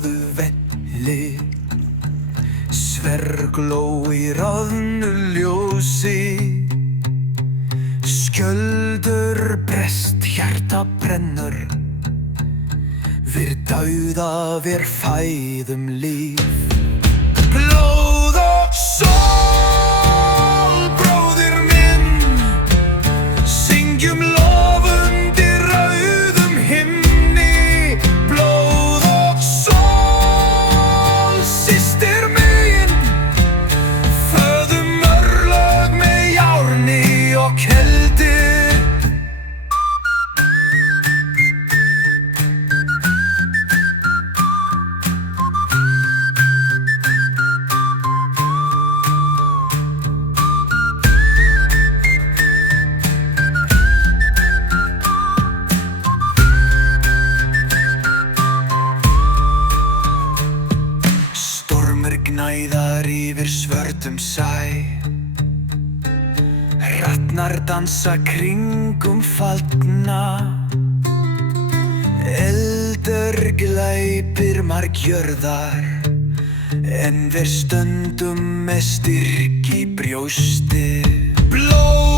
góðu velli. Svergló í ráðnu ljósi. Skjöldur brest, hjarta brennur. Við dauða vér fæðum líf. Blóð og sól, bróðir minn. Syngjum lof undir rauðum himni. Blóð og sól, systir mín. Föðum örlög með járni og keldi. Gnæðar yfir svörtum sæ. Hrafnar dansa kringum faldna. Eldur glæpir margjörðar, en við stöndum með styrk í brjósti. Blóð